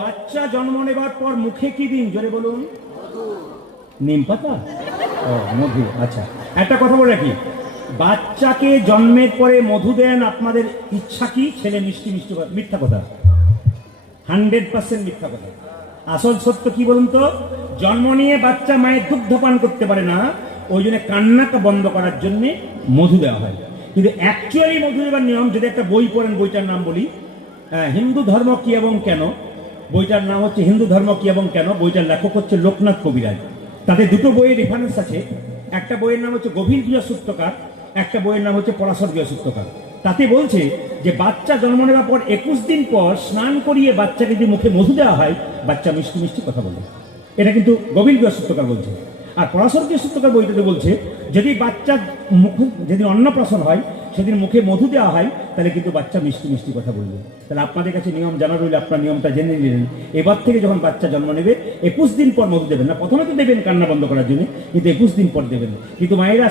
বাচ্চা জন্ম নেবার পর মুখে কি দিন জোরে বলুন? নিম পাতা। ও মধু, আচ্ছা। একটা কথা বলে রাখি, বাচ্চাকে জন্মের পরে মধু দেন আপনাদের ইচ্ছা কি? ছেলে মিষ্টি মিষ্টি মিথ্যা কথা, 100% মিথ্যা কথা। আসল সত্য কি বলুন তো? জন্ম নিয়ে বাচ্চা মায়ের দুগ্ধ পান করতে পারে না, ওই জন্য কান্নাটা বন্ধ করার জন্য মধু দেওয়া হয়। কিন্তু অ্যাকচুয়ালি মধু দেওয়ার নিয়ম, যদি একটা বই পড়েন, বইটার নাম বলি, হিন্দু ধর্ম কি এবং কেন। বইটার নাম হচ্ছে হিন্দু ধর্ম কি এবং কেন। বইটার লেখক হচ্ছে লোকনাথ কবিরাজ। তাদের দুটো বইয়ের রেফারেন্স আছে। একটা বইয়ের নাম হচ্ছে গভীর গৃহসূত্রকার, একটা বইয়ের নাম হচ্ছে পরাশর গৃহসূত্রকার। তাতে বলছে যে বাচ্চা জন্ম নেওয়ার পর 21 দিন পর স্নান করিয়ে বাচ্চাকে যদি মুখে মধু দেওয়া হয়, বাচ্চা মিষ্টি মিষ্টি কথা বলে। এটা কিন্তু গভীর গৃহসূত্রকার বলছে। আর পরাশর গৃহসূত্রকার বইটাতে বলছে যদি বাচ্চা মুখ, যেদিন অন্নপ্রাশন হয় সেদিন মুখে মধু দেওয়া হয়, তাহলে কিন্তু বাচ্চা মিষ্টি মিষ্টি কথা বলবে। তাহলে আপনাদের কাছে নিয়ম জানা রইলে আপনার নিয়মটা জেনে নিলেন। এবার থেকে যখন বাচ্চা জন্ম নেবে 21 দিন পর মধু দেবেন না। প্রথমে তো দেবেন কান্না বন্ধ করার জন্য, কিন্তু 21 দিন পর দেবেন। কিন্তু মায়েরা